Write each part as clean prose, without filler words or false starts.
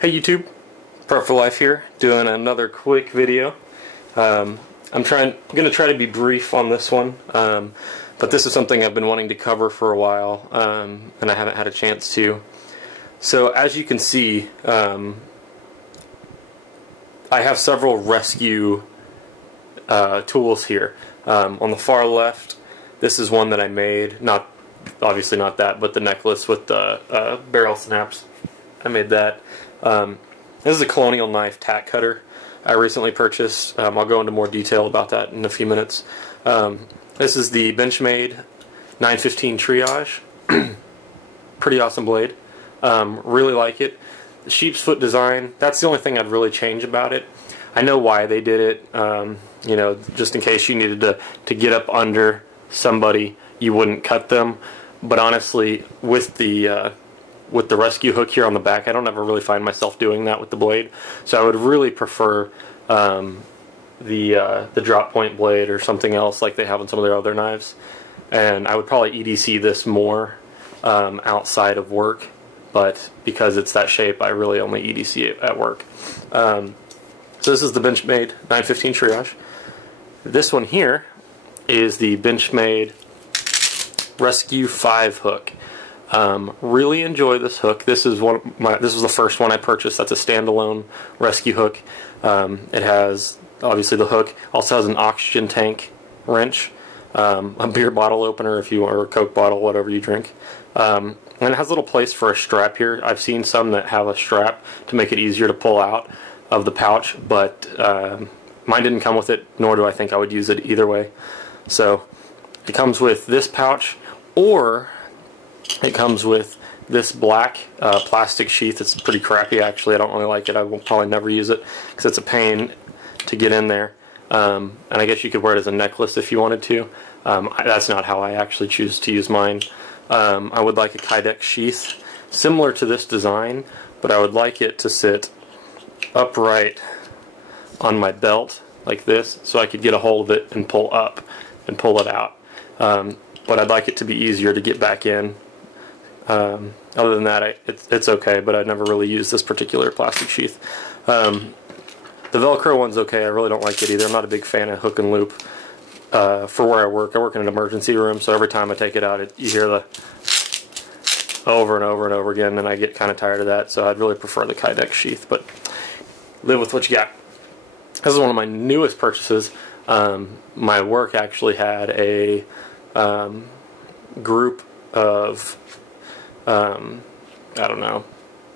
Hey YouTube, Prep for Life here, doing another quick video. I'm going to try to be brief on this one, but this is something I've been wanting to cover for a while, and I haven't had a chance to. So as you can see, I have several rescue tools here. On the far left, this is one that I made, obviously not that, but the necklace with the barrel snaps. I made that. This is a Colonial Knife tack cutter I recently purchased. I'll go into more detail about that in a few minutes. This is the Benchmade 915 Triage. Pretty awesome blade. Really like it. The sheep's foot design, that's the only thing I'd really change about it. I know why they did it, you know, just in case you needed to get up under somebody, you wouldn't cut them. But honestly, with the rescue hook here on the back, I don't ever really find myself doing that with the blade. So I would really prefer the drop point blade or something else like they have on some of their other knives. And I would probably EDC this more outside of work, but because it's that shape, I really only EDC it at work. So this is the Benchmade 915 Triage. This one here is the Benchmade Rescue 5 hook. Really enjoy this hook. This is this was the first one I purchased. That's a standalone rescue hook. It has obviously the hook. Also has an oxygen tank wrench, a beer bottle opener if you want, or a Coke bottle, whatever you drink. And it has a little place for a strap here. I've seen some that have a strap to make it easier to pull out of the pouch, but mine didn't come with it, nor do I think I would use it either way. So it comes with this pouch, or it comes with this black plastic sheath. It's pretty crappy actually. I don't really like it. I will probably never use it because it's a pain to get in there. And I guess you could wear it as a necklace if you wanted to. That's not how I actually choose to use mine. I would like a Kydex sheath similar to this design, but I would like it to sit upright on my belt like this so I could get a hold of it and pull up and pull it out. But I'd like it to be easier to get back in. Other than that, it's okay, but I'd never really use this particular plastic sheath. The Velcro one's okay. I really don't like it either. I'm not a big fan of hook and loop for where I work. I work in an emergency room, so every time I take it out, you hear the over and over and over again, and I get kind of tired of that, so I'd really prefer the Kydex sheath, but live with what you got. This is one of my newest purchases. My work actually had a group of I don't know,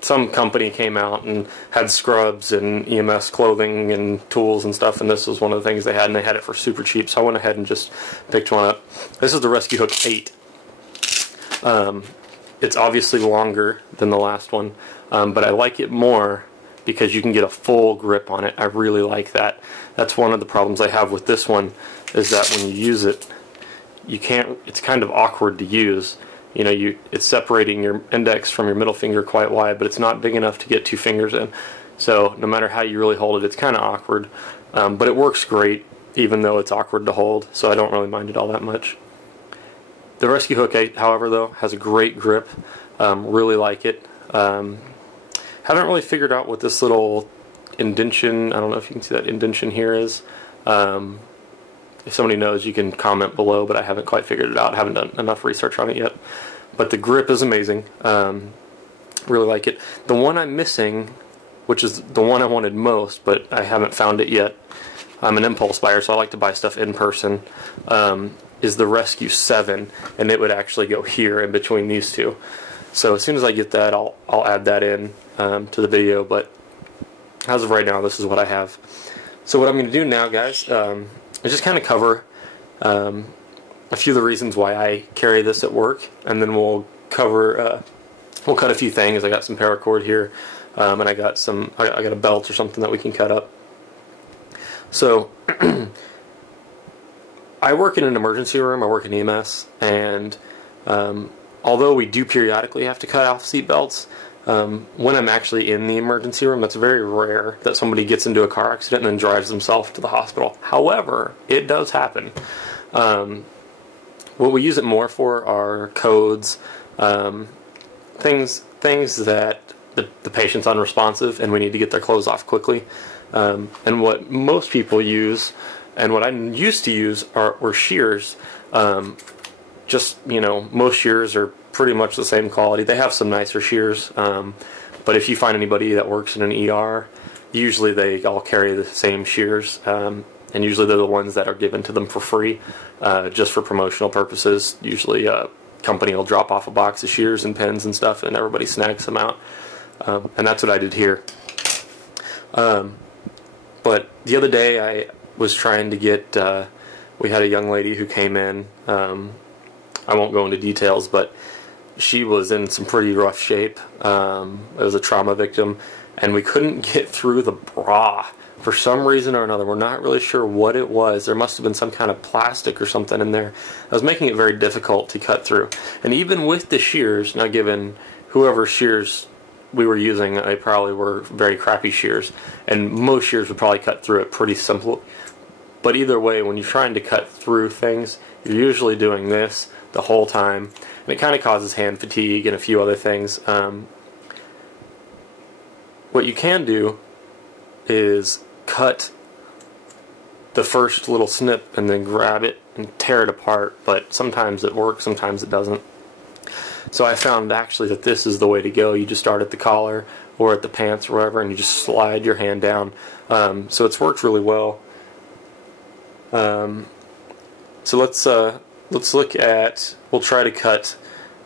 some company came out and had scrubs and EMS clothing and tools and stuff, and this was one of the things they had, and they had it for super cheap, so I went ahead and just picked one up. This is the Rescue Hook 8. It's obviously longer than the last one, but I like it more because you can get a full grip on it. I really like that. That's one of the problems I have with this one, is that when you use it, you can't, it's kind of awkward to use. You know, it's separating your index from your middle finger quite wide, but it's not big enough to get two fingers in. So no matter how you really hold it, it's kind of awkward. But it works great, even though it's awkward to hold, so I don't really mind it all that much. The Rescue Hook 8, however, though, has a great grip. Really like it. Haven't really figured out what this little indention, I don't know if you can see that indention here is. If somebody knows, you can comment below, but I haven't quite figured it out. I haven't done enough research on it yet. But the grip is amazing. Really like it. The one I'm missing, which is the one I wanted most, but I haven't found it yet. I'm an impulse buyer, so I like to buy stuff in person, is the Rescue 7, and it would actually go here in between these two. So as soon as I get that, I'll add that in to the video, but as of right now, this is what I have. So what I'm going to do now, guys, I just kind of cover a few of the reasons why I carry this at work, and then we'll cover we'll cut a few things. I got some paracord here, and I got a belt or something that we can cut up. So I work in an emergency room. I work in EMS, and although we do periodically have to cut off seat belts, when I'm actually in the emergency room, it's very rare that somebody gets into a car accident and then drives themselves to the hospital. However, it does happen. What we use it more for are codes, things that the patient's unresponsive and we need to get their clothes off quickly. And what most people use, and what I used to use, were shears. Just, you know, most shears are pretty much the same quality. They have some nicer shears, but if you find anybody that works in an ER, usually they all carry the same shears, and usually they're the ones that are given to them for free, just for promotional purposes. Usually a company will drop off a box of shears and pins and stuff, and everybody snags them out, and that's what I did here. But the other day I was trying to get, we had a young lady who came in, I won't go into details, but she was in some pretty rough shape. It was a trauma victim, and we couldn't get through the bra for some reason or another. We're not really sure what it was. There must have been some kind of plastic or something in there that was making it very difficult to cut through. And even with the shears, now given whoever shears we were using, they probably were very crappy shears, and most shears would probably cut through it pretty simple. But either way, when you're trying to cut through things, you're usually doing this the whole time, and it kind of causes hand fatigue and a few other things. What you can do is cut the first little snip and then grab it and tear it apart, but sometimes it works, sometimes it doesn't. So I found actually that this is the way to go. You just start at the collar or at the pants or wherever, and you just slide your hand down. So it's worked really well. So let's look at, we'll try to cut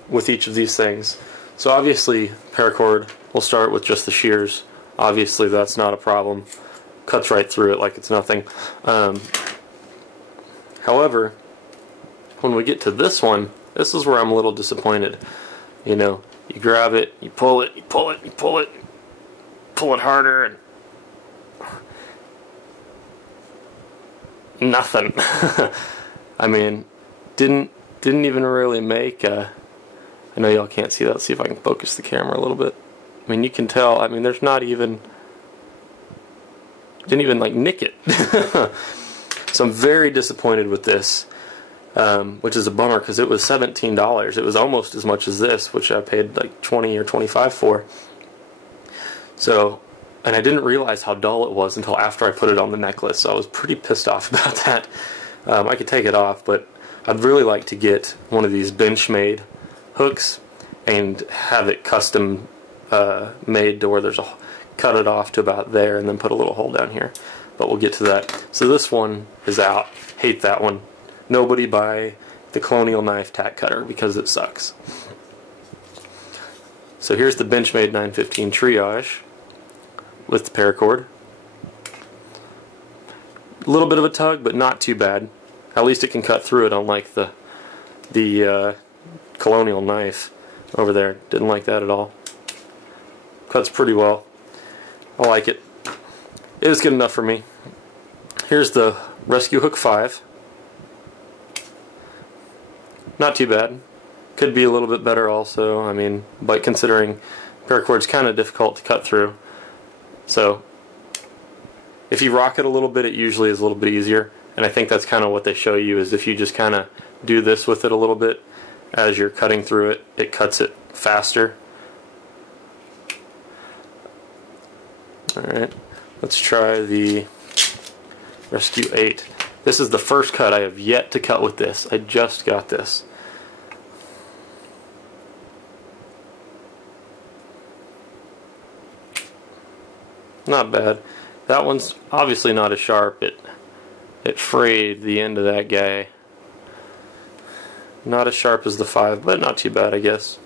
with each of these things. So obviously paracord, we'll start with just the shears. Obviously that's not a problem. Cuts right through it like it's nothing. However, when we get to this one, this is where I'm a little disappointed. You know, you grab it, you pull it, you pull it, you pull it, pull it harder, and nothing. I mean, didn't even really make I know y'all can't see that. Let's see if I can focus the camera a little bit. I mean, you can tell, I mean, there's not even, didn't even like nick it. So I'm very disappointed with this, which is a bummer because it was $17. It was almost as much as this, which I paid like $20 or $25 for. So, and I didn't realize how dull it was until after I put it on the necklace, so I was pretty pissed off about that. I could take it off, but I'd really like to get one of these Benchmade hooks and have it custom made to where there's a, cut it off to about there and then put a little hole down here. But we'll get to that. So this one is out. Hate that one. Nobody buy the Colonial Knife Tack Cutter because it sucks. So here's the Benchmade 915 Triage with the paracord. A little bit of a tug, but not too bad. At least it can cut through it, unlike the Colonial knife over there. Didn't like that at all. Cuts pretty well. I like it. It was good enough for me. Here's the Rescue Hook 5. Not too bad. Could be a little bit better also. I mean, but considering paracord's kind of difficult to cut through. So if you rock it a little bit, it usually is a little bit easier. And I think that's kind of what they show you, is if you just kind of do this with it a little bit as you're cutting through it, it cuts it faster. Alright, let's try the Rescue 8. This is the first cut. I have yet to cut with this. I just got this. Not bad. That one's obviously not as sharp. It frayed the end of that guy. Not as sharp as the 5, but not too bad, I guess.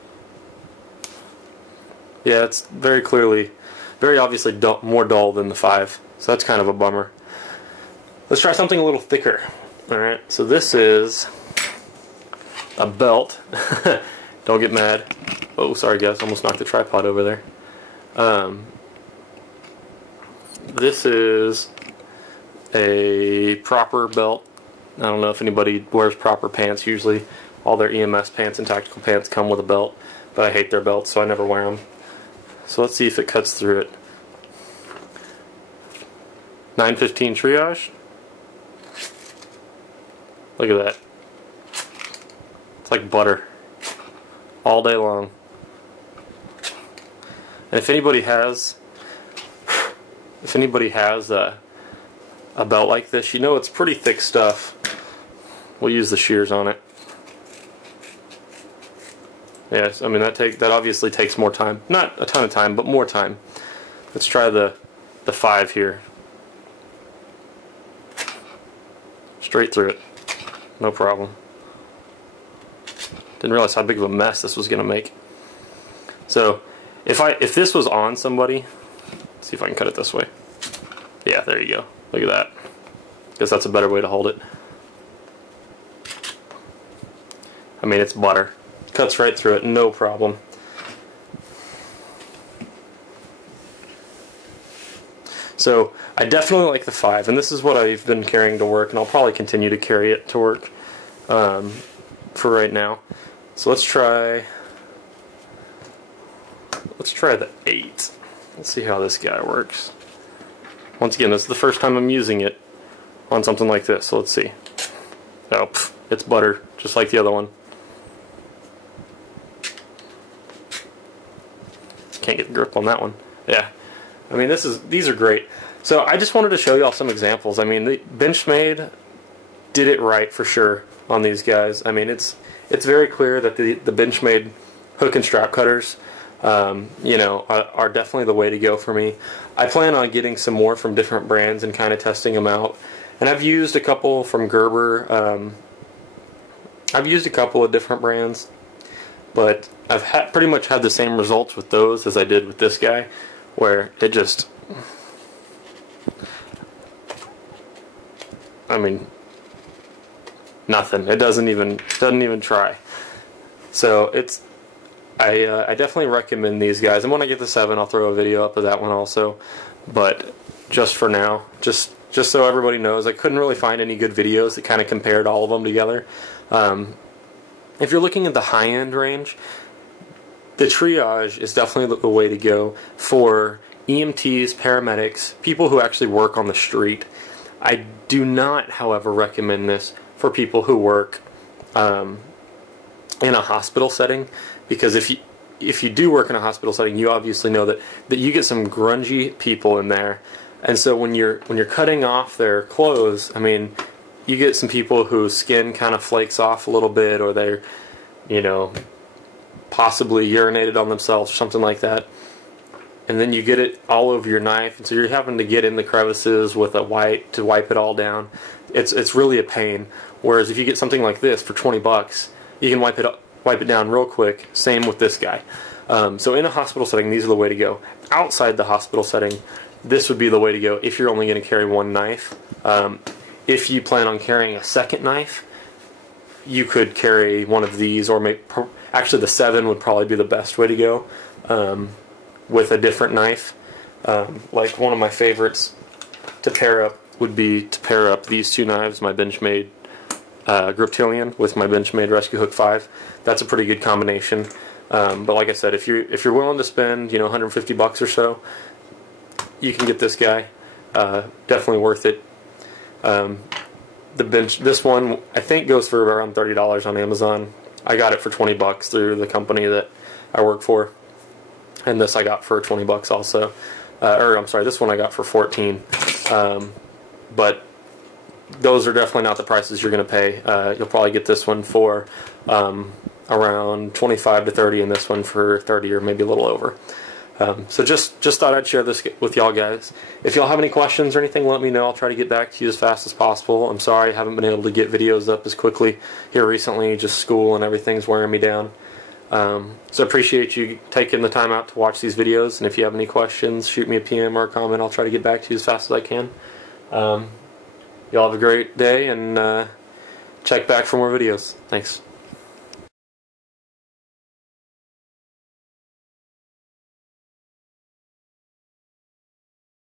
Yeah, it's very clearly, very obviously more dull than the 5, so that's kind of a bummer. Let's try something a little thicker. Alright, so this is a belt. Don't get mad. Oh, sorry guys, almost knocked the tripod over there. This is a proper belt. I don't know if anybody wears proper pants. Usually all their EMS pants and tactical pants come with a belt, but I hate their belts, so I never wear them. So let's see if it cuts through it. 915 Triage. Look at that. It's like butter all day long. And if anybody has a belt like this, you know it's pretty thick stuff. We'll use the shears on it. Yes, I mean that obviously takes more time. Not a ton of time, but more time. Let's try the 5 here. Straight through it. No problem. Didn't realize how big of a mess this was gonna make. So if this was on somebody, let's see if I can cut it this way. Yeah, there you go. Look at that. Guess that's a better way to hold it. I mean, it's butter. Cuts right through it, no problem. So I definitely like the 5, and this is what I've been carrying to work, and I'll probably continue to carry it to work for right now. So let's try the 8. Let's see how this guy works. Once again, this is the first time I'm using it on something like this, so let's see. Oh, it's butter, just like the other one. Can't get the grip on that one. Yeah, I mean these are great. So I just wanted to show y'all some examples. I mean, the Benchmade did it right for sure on these guys. I mean, it's very clear that the Benchmade hook and strap cutters, you know, are definitely the way to go for me. I plan on getting some more from different brands and kind of testing them out. And I've used a couple from Gerber. I've used a couple of different brands, but I've pretty much had the same results with those as I did with this guy, where it just, I mean, nothing. It doesn't even try. So I definitely recommend these guys. And when I get the 7, I'll throw a video up of that one also. But just for now, just so everybody knows, I couldn't really find any good videos that kind of compared all of them together. If you're looking at the high-end range, the Triage is definitely the way to go for EMTs, paramedics, people who actually work on the street. I do not, however, recommend this for people who work in a hospital setting, because if you do work in a hospital setting, you obviously know that you get some grungy people in there, and so when you're cutting off their clothes, I mean, you get some people whose skin kind of flakes off a little bit, or they're, you know, possibly urinated on themselves or something like that, and then you get it all over your knife, and so you're having to get in the crevices with a wipe to wipe it all down. It's really a pain. Whereas if you get something like this for 20 bucks, you can wipe it down real quick. Same with this guy. So in a hospital setting, these are the way to go. Outside the hospital setting, this would be the way to go if you're only going to carry one knife. If you plan on carrying a second knife, you could carry one of these, or actually the 7 would probably be the best way to go, with a different knife. Like one of my favorites to pair up would be to pair up these 2 knives, my Benchmade Griptilian with my Benchmade Rescue Hook 5. That's a pretty good combination. But like I said, if you're willing to spend, you know, 150 bucks or so, you can get this guy. Definitely worth it. This one I think goes for around $30 on Amazon. I got it for 20 bucks through the company that I work for, and this I got for 20 bucks also. Or I'm sorry, this one I got for 14. But those are definitely not the prices you're going to pay. You'll probably get this one for around 25 to 30, and this one for 30 or maybe a little over. So just thought I'd share this with y'all guys. If y'all have any questions or anything, let me know. I'll try to get back to you as fast as possible. I'm sorry I haven't been able to get videos up as quickly here recently. Just school and everything's wearing me down. So appreciate you taking the time out to watch these videos. And if you have any questions, shoot me a PM or a comment. I'll try to get back to you as fast as I can. Y'all have a great day, and check back for more videos. Thanks.